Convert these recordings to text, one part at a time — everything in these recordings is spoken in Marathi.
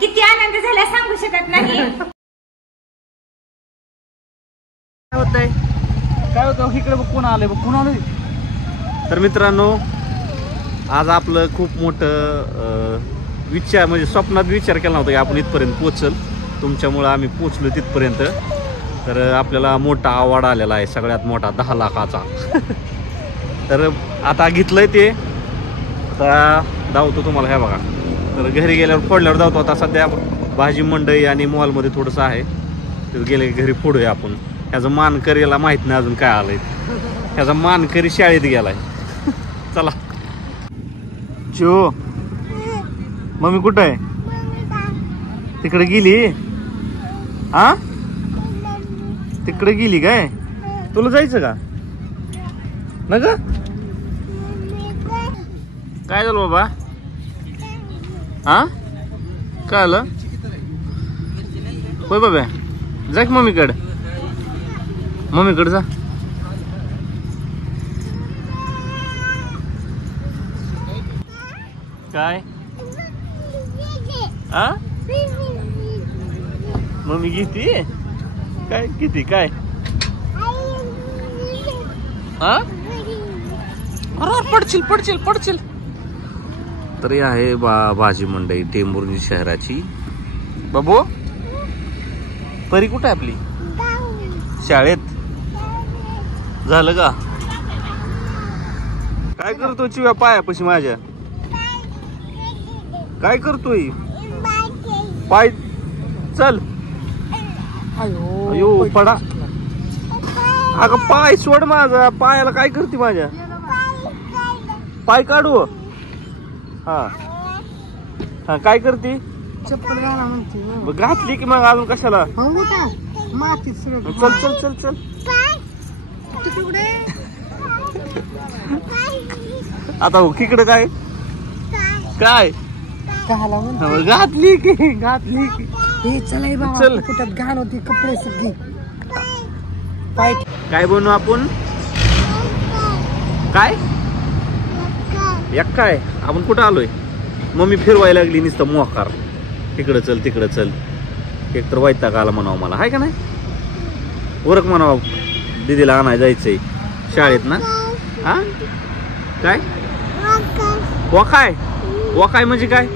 किती आनंद झाला सांगू शकत नाही. काय होतंय काय होतं इकडे बघ कोण आलंय बघ कोण आलंय. तर मित्रांनो आज आपलं खूप मोठं विचार म्हणजे स्वप्नात विचार केला होता की आपण इथपर्यंत पोचल. तुमच्यामुळं आम्ही पोचलो तिथपर्यंत. तर आपल्याला मोठा अवॉर्ड आलेला आहे सगळ्यात मोठा 10 लाखाचा. तर आता घेतलंय ते आता धावतो तुम्हाला ह्या बघा. तर घरी गेल्यावर फोडल्यावर धावतो. आता सध्या भाजी मंडई आणि मॉलमध्ये थोडंसं आहे तर गेले घरी फोडूया आपण. ह्याचं मानकरीला माहीत नाही अजून काय आलंय. ह्याचा मानकरी शाळेत गेलाय. चला चो मम्मी कुठं आहे तिकडे गेली. हा तिकडे गेली काय तुला जायचं का न ग काय झालं बाबा. हा काय आलं होय बाबा जा की मम्मीकडे जा. काय आ मम्मी घेती काय किती काय हा पडशील. तर ही आहे भाजी मंडई टेंभुर्णी शहराची. बाबू परी कुठे आहे आपली शाळेत झालं का काय करतो चिव्या पायापाशी माझ्या काय करतोय पाय चल अयो पडा. अगं पाय सोड माझा पायाला काय करते माझ्या पाय काढू. हा काय करते चप्पल घाला म्हणते घातली की मग अजून कशाला. मातीत चल आता हो तिकडे काय काय घातली की चल कुठं घाण होती कपडे सगळी काय बनवू आपण काय काय आपण कुठं आलोय. मम्मी फिरवायला लागली नुसतं मोकार तिकडं चल एक तर वैताग आला म्हणावं मला हाय का नाही. ओरख म्हणावं दीदीला आणाय जायचंय शाळेत ना. हा काय वकाय म्हणजे काय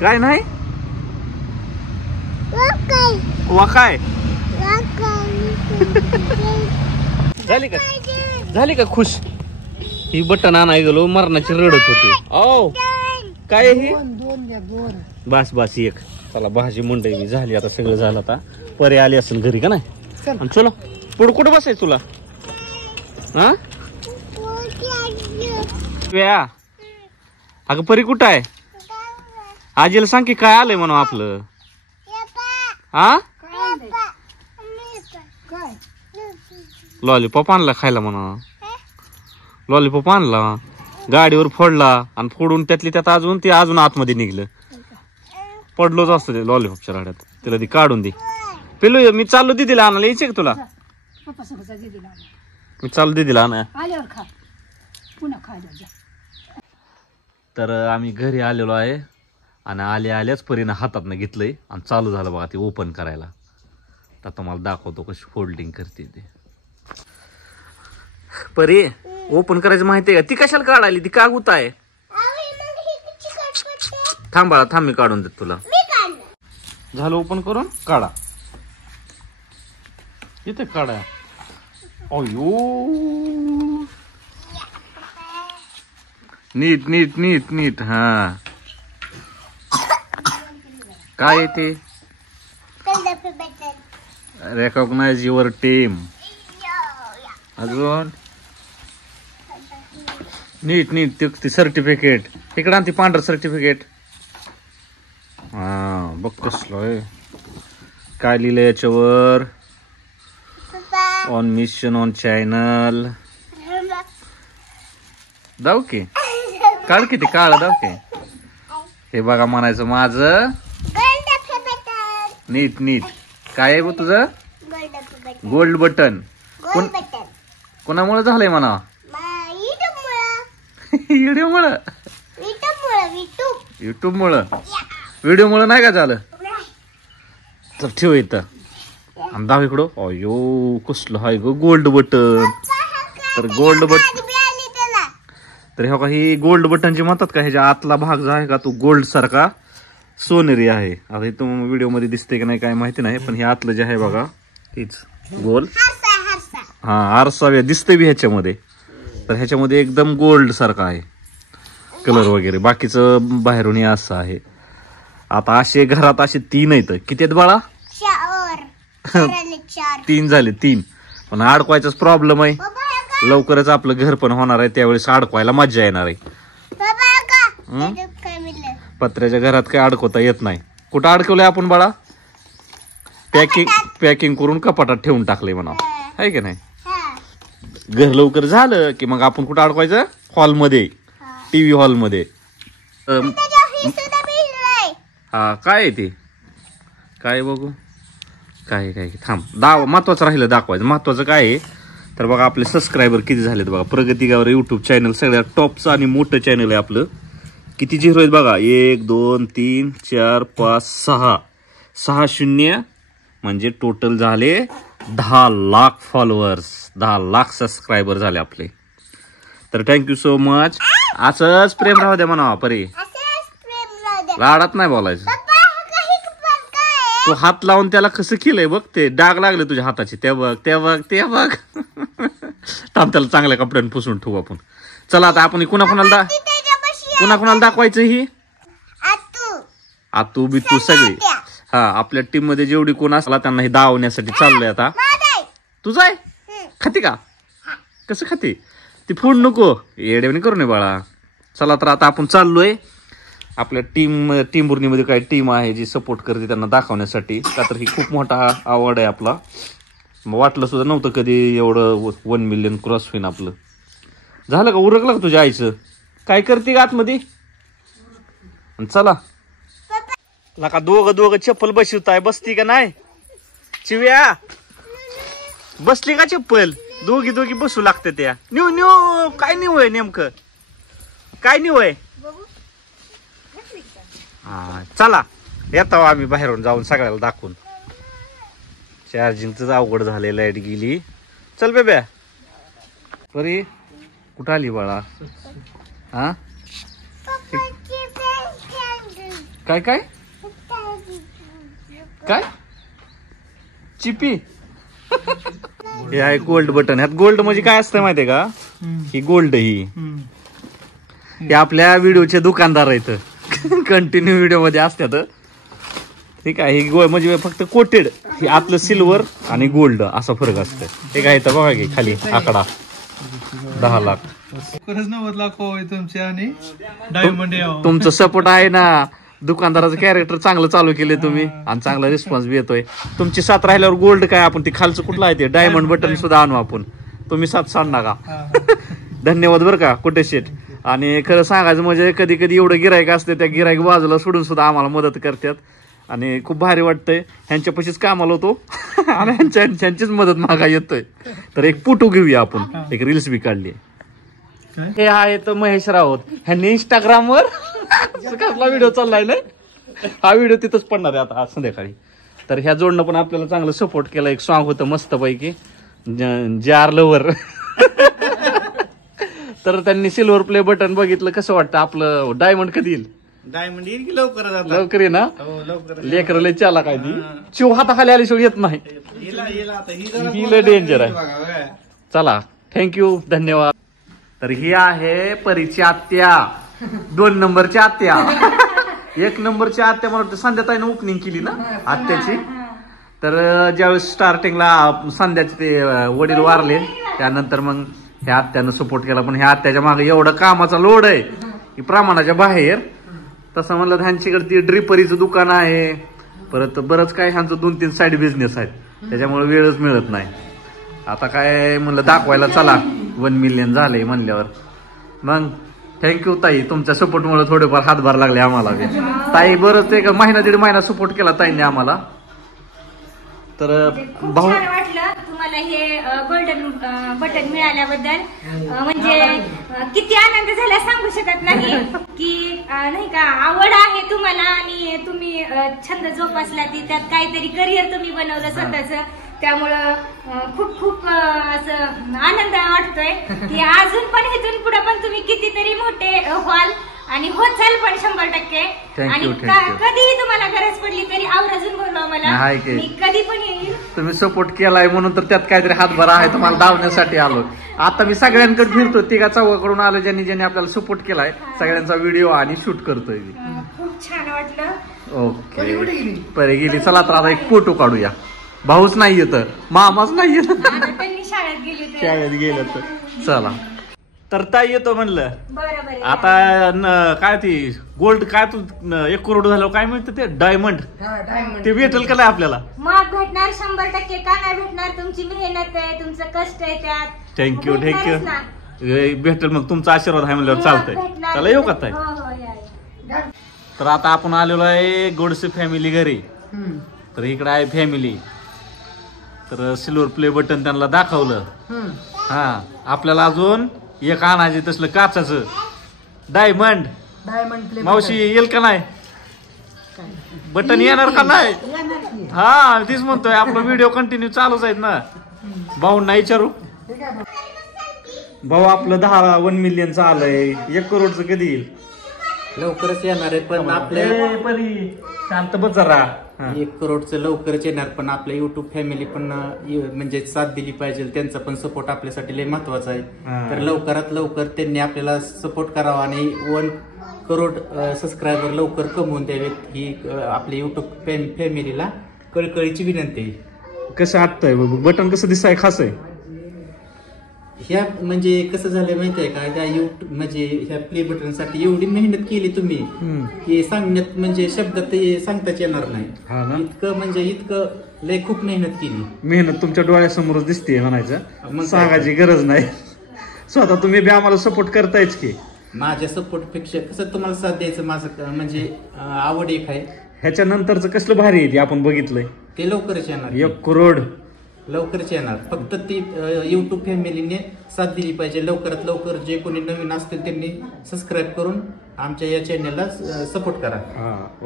काय नाही वकाय झाली का खुश. ही बटन आणाय गेलो मरणाची रडत होती. ओ काय ही बस एक. चला भाजी मंडई मी झाली आता सगळं झालं. आता परी आली असेल घरी का नाही. चला पुढे कुठं बसायचं तुला हा अगं परी कुठं आहे आजीला सांग की काय आलंय म्हणून आपलं. हा लॉलीपॉप आणला खायला म्हणा. लॉलीपॉप आणला गाडीवर फोडला आणि फोडून त्यात अजून आतमध्ये निघलं. पडलोच असतं ते लॉलीपॉपच्या राड्यात. तिला ती काढून दे पिलू. मी चाललो दीदीला आणायला यायचे का तुला. मी चाललो दीदीला आणा. तर आम्ही घरी आलेलो आहे आणि आल्याच परीनं हातातनं घेतलंय आणि चालू झालं बघा ते ओपन करायला. तर तुम्हाला दाखवतो कशी फोल्डिंग करते ते. परी ओपन करायचं माहितीये का ती कशाला काढायली ती का गुत आहे. थांब बाळा थांब मी काढून देत तुला. झालं ओपन करून काढा इथे काढा. अयो नीट हा काय ते रेकॉग्नाइज युअर टीम. अजून नीट ते सर्टिफिकेट इकडे आणते पांढर सर्टिफिकेट. हा बघ कसलं काय लिहिलं याच्यावर. ऑन मिशन ऑन चॅनल जाऊ की काढ किती काळ दाव की. हे बघा म्हणायचं माझं नीट काय आहे तुझं गोल्ड बटन. कोणामुळे झालंय म्हणा व्हिडिओ मुळे युट्यूब मुळे व्हिडिओ मुळे नाही का झालं तर ठेव इथं आणि दाव इकडं अयो कसलं हाय ग गोल्ड बटन तर गोल्ड बटन तर हे काही गोल्ड बटनची म्हणतात का ह्याच्या आतला भाग जो आहे का तो गोल्ड सारखा सोनेरी आहे आता हे तुम्ही व्हिडिओ मध्ये दिसते की नाही काय माहिती नाही पण हे आतलं जे आहे बघा तीच गोल हा आरसा दिसते बी ह्याच्यामध्ये तर ह्याच्यामध्ये एकदम गोल्ड सारखा आहे कलर वगैरे बाकीचं बाहेरून हे असं आहे आता असे घरात असे 3 आहेत किती आहेत बाळा 3 झाले 3 पण अडकवायचाच प्रॉब्लेम आहे लवकरच आपलं घर पण होणार आहे त्यावेळेस अडकवायला मजा येणार आहे पत्र्याच्या घरात काय अडकवता येत नाही कुठं अडकवलंय आपण बाळा पॅकिंग करून कपाटात ठेवून टाकलंय म्हणा आहे की नाही घर लवकर झालं की मग आपण कुठं अडकवायचं हॉलमध्ये टीव्ही हॉलमध्ये हा काय आहे ते काय बघू काय काय थांब महत्वाचं राहिलं दाखवायचं महत्वाचं काय आहे तर बघा आपले सबस्क्रायबर किती झालेत बघा प्रगती गावर युट्यूब चॅनल सगळ्यात टॉपचं आणि मोठं चॅनल आहे आपलं किती झिरो आहेत बघा 1 2 3 4 5 6 शून्य म्हणजे टोटल झाले 10 लाख फॉलोअर्स 10 लाख सबस्क्रायबर झाले आपले तर थँक्यू सो मच असंच प्रेम राहू द्या म्हणावा परी लाडात नाही बोलायचं तू हात लावून त्याला कसं केलंय बघ ते डाग लागले तुझ्या हाताचे ते बघ थांब त्याला चांगल्या कपड्याने पुसून ठेवू आपण चला आता आपण कुणाकुणाला दाखवायचं ही आतू बितू सगळी हा आपल्या टीम मध्ये जेवढी कोण असला त्यांना हे दावण्यासाठी चाललंय आता तुझं आहे खाती का कसं खाती ती फोड नको येड्याने करू नये बाळा चला तर आता आपण चाललोय आपल्या टीम बुर्नीमध्ये काही टीम आहे जी सपोर्ट करते त्यांना दाखवण्यासाठी का तर ही खूप मोठा आवड आहे आपला वाटलं सुद्धा नव्हतं कधी एवढं 1 मिलियन क्रॉस होईन आपलं झालं का उरकलं का तुझ्या आईचं काय करते का आतमध्ये चला लका दोघं चप्पल बसवताय बसती का नाही चिव्या बसली का चप्पल दोघी बसू लागते त्या न्यू काय न्यू आहे नेमकं काय न्यू आहे हा चला येतो आम्ही बाहेरून जाऊन सगळ्याला दाखवून चार्जिंगच अवघड झाले लाईट गेली चल बेब्या परी कुठं आली बाळा हा काय काय काय चिपी हे आहे गोल्ड बटन ह्यात गोल्ड म्हणजे काय असतं माहितीये का ही गोल्ड ही आपल्या व्हिडिओचे दुकानदार आहेत कंटिन्यू व्हिडिओ मध्ये असतात ठीक आहे ही म्हणजे फक्त कोटेड ही आतलं सिल्वर आणि गोल्ड असा फरक असतं हे काय तर बघा की खाली आकडा 10 लाख 90 लाख तुमचे आणि डायमंड तुमचं सपोर्ट आहे ना दुकानदाराचं कॅरेक्टर चांगलं चालू केले तुम्ही आणि चांगला रिस्पॉन्स बी येतोय तुमची 7 राहिल्यावर गोल्ड काय आपण ती खालचं कुठलं आहे ते डायमंड बटन सुद्धा आणू आपण तुम्ही 7 सांड नका धन्यवाद बरं का कुठे शेट आणि खरं सांगायचं म्हणजे कधी कधी एवढं गिरायक असते त्या गिरायक बाजूला सोडून सुद्धा आम्हाला मदत करतात आणि खूप भारी वाटतंय ह्यांच्यापाशीच कामाला होतो आणि ह्यांचीच मदत मागा येतोय तर एक फोटो घेऊया आपण एक रील्स बी काढली हे आहेत महेश राऊत ह्यांनी इंस्टाग्रामवर कसला व्हिडिओ चाललाय ना हा व्हिडिओ तिथंच पडणार आहे आता आज संध्याकाळी तर ह्या जोडणं पण आपल्याला चांगलं सपोर्ट केलं एक सॉन्ग होतं मस्त पैकी जार लवर तर त्यांनी सिल्वर प्ले बटन बघितलं कसं वाटतं आपलं डायमंड कधी येईल डायमंड येईल की लवकर ये ना लेकर लय चाला काय ती चिव हाताखाली आल्याशिवाय येत नाही ही डेंजर आहे चला थँक्यू धन्यवाद तर ही आहे परीची आत्या 2 नंबरची आत्या 1 नंबरची आत्या मला वाटतं संध्याताईनं ओपनिंग केली ना आत्याची तर ज्यावेळेस स्टार्टिंगला संध्याचे ते वडील वारले त्यानंतर मग ह्या आत्यानं सपोर्ट केला पण ह्या आत्याच्या मागे एवढं कामाचा लोड आहे की प्रमाणाच्या बाहेर तसं म्हणलं ह्यांच्याकडे ती ड्रिपरीचं दुकान आहे परत बरंच काय ह्यांचं 2-3 साईड बिझनेस आहेत त्याच्यामुळे वेळच मिळत नाही आता काय म्हणलं दाखवायला चला 1 मिलियन झाले म्हणल्यावर मग थँक्यू ताई तुमच्या सपोर्टमुळे थोडेफार हातभार लागले आम्हाला बी ताई बरंच एक महिना 1.5 महिना सपोर्ट केला ताईने आम्हाला तर भाऊ आम्हाला हे गोल्डन बटन मिळाल्याबद्दल म्हणजे किती आनंद झाला सांगू शकत नाही की नाही का आवड आहे तुम्हाला आणि तुम्ही छंद जोपासला ती त्यात काहीतरी करिअर तुम्ही बनवलं स्वतःच त्यामुळं खूप खूप असं आनंद वाटतोय की अजून पण इथून पुढे पण तुम्ही कितीतरी मोठे व्हाल आणि होत जाल पण 100% आणि कधीही तुम्हाला गरज पडली तरी आवर्जून बोलवा मला मी कधी पण येईल तुम्ही सपोर्ट केलाय म्हणून तर त्यात काहीतरी हातभार आहे तुम्हाला धावण्यासाठी आलो आता मी सगळ्यांकडे फिरतो तिघा चौघाकडून आलो ज्यांनी ज्यांनी आपल्याला सपोर्ट केलाय सगळ्यांचा व्हिडिओ आणि शूट करतोय खूप छान वाटलं ओके परे गेली चला तर आता एक फोटो काढूया भाऊच नाहीये तर मामाच नाहीये त्यांनी शाळेत गेलं तर चला तर ताई येतो म्हणलं बरोबर आता काय ती गोल्ड काय तू 1 करोड झालं काय म्हणतं ते डायमंड ते भेटेल का नाही आपल्याला मग भेटणार 100% का नाही भेटणार तुमची मेहनत आहे तुमचं कष्ट आहे त्यात थँक्यू भेटेल मग तुमचा आशीर्वाद आहे म्हणल्यावर चालतंय चला येऊ का ताई तर आता आपण आलेलो आहे गोडसे फॅमिली घरी तर इकडे आहे फॅमिली तर सिल्वर प्ले बटन त्यांना दाखवलं हा आपल्याला अजून एक आणायचे तसलं काचाचं डायमंड मावशी येईल का नाही बटन येणार का नाही हा तेच म्हणतोय आपला व्हिडिओ कंटिन्यू चालूच आहेत ना भाऊंना विचारू भाऊ आपलं 1 मिलियनचं आलंय 1 करोडचं कधी येईल लवकरच येणार आहे पण आपल्या शांत बस जरा 1 करोडचं लवकरच येणार पण आपल्या युट्यूब फॅमिली पण म्हणजे साथ दिली पाहिजे त्यांचा पण सपोर्ट आपल्यासाठी लय महत्वाचा आहे तर लवकरात लवकर त्यांनी आपल्याला सपोर्ट करावा आणि 1 करोड सबस्क्रायबर लवकर कमवून द्यावेत ही आपल्या युट्यूब फॅमिलीला कळकळीची विनंती आहे कसं आटतंय बटन कसं दिसाय खास आहे ह्या म्हणजे कसं झालंय माहितीये का त्या युट्यूब म्हणजे ह्या प्ले बटन साठी एवढी मेहनत केली तुम्ही की सांगण्यात म्हणजे शब्दात सांगताच येणार नाही इतकं लय खूप मेहनत केली मेहनत तुमच्या डोळ्यासमोरच दिसते म्हणायचं सांगायची गरज नाही स्वतः तुम्ही बी आम्हाला सपोर्ट करतायच की माझ्या सपोर्ट पेक्षा कसं तुम्हाला साथ द्यायचं माझं म्हणजे आवड एक आहे ह्याच्या नंतरच कसलं भारी आहे आपण बघितलंय ते लवकरच येणार 1 करोड लवकरच येणार फक्त ती युट्यूब फॅमिलीने साथ दिली पाहिजे लवकरात लवकर जे कोणी नवीन असतील त्यांनी सबस्क्राईब करून आमच्या या चॅनलला सपोर्ट करा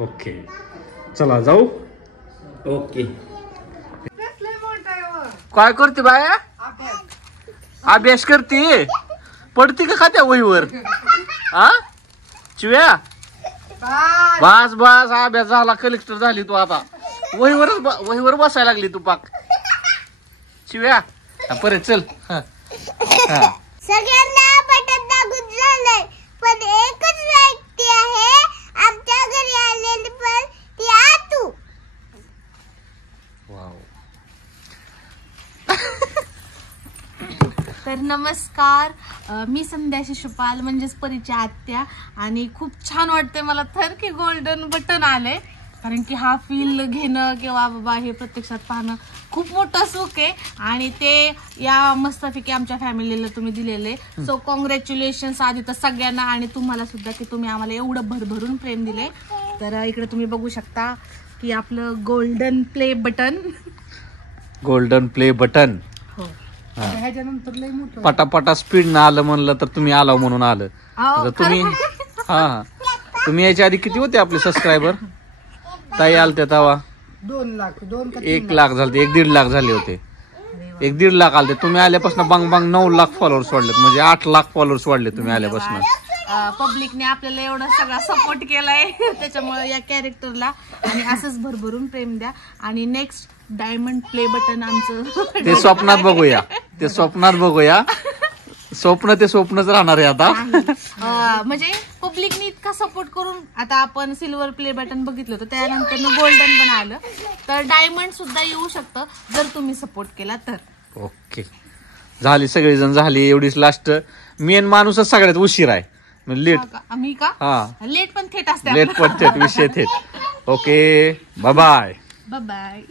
ओके चला जाऊ ओके काय करते बाया अभ्यास करते पडती का खात्या वहीवर चिव्या बस बस अभ्यास झाला कलेक्टर झाली तू आता वहीवर बसायला लागली तू पाक शिव्या परत चल सगळ्यांना बटन दाखवून झालंय पण एकच व्यक्ती आहे आमच्या घरी आलेली पण ती आतू तर नमस्कार मी संध्या शिशुपाल म्हणजेच परीच्या आत्या आणि खूप छान वाटते मला तर की गोल्डन बटन आले कारण की हा फील घेणं किंवा बाबा हे प्रत्यक्षात पाहणं खूप मोठं सुख आहे आणि ते या मस्तपैकी आमच्या फॅमिलीला तुम्ही दिलेले सो कॉंग्रॅच्युलेशन्स आधी तर सगळ्यांना आणि तुम्हाला सुद्धा की तुम्ही आम्हाला एवढं भरभरून प्रेम दिले तर इकडे तुम्ही बघू शकता की आपलं गोल्डन प्ले बटन हो पटापटा स्पीड न आलं म्हणलं तर तुम्ही आला म्हणून आलं तुम्ही तुम्ही याच्या आधी किती होते आपले सबस्क्रायबर ताई आलते तवा 2 लाख 1 लाख झाले 1.5 लाख झाले होते 1.5 लाख आलते तुम्ही आल्यापासून बांग बांग 9 लाख फॉलोअर्स वाढलेत म्हणजे 8 लाख फॉलोअर्स वाढले तुम्ही आल्यापासून पब्लिकने आपल्याला एवढा सगळा सपोर्ट केलाय त्याच्यामुळे या कॅरेक्टरला आणि असंच भरभरून प्रेम द्या आणि नेक्स्ट डायमंड प्ले बटन आमचं ते स्वप्नात बघूया स्वप्न ते स्वप्नच राहणार आहे आता म्हणजे पब्लिकने इतका सपोर्ट करून आता आपण सिल्वर प्ले बटन बघितलं तर त्यानंतर गोल्डन पण आलं तर डायमंड सुद्धा येऊ शकतं जर तुम्ही सपोर्ट केला तर ओके झाली सगळेजण झाली एवढीच लास्ट मेन माणूसच सगळ्यात उशीर आहे लेट आम्ही का लेट पण थेट असते लेट पण थेट विषय थेट ओके बाय बाय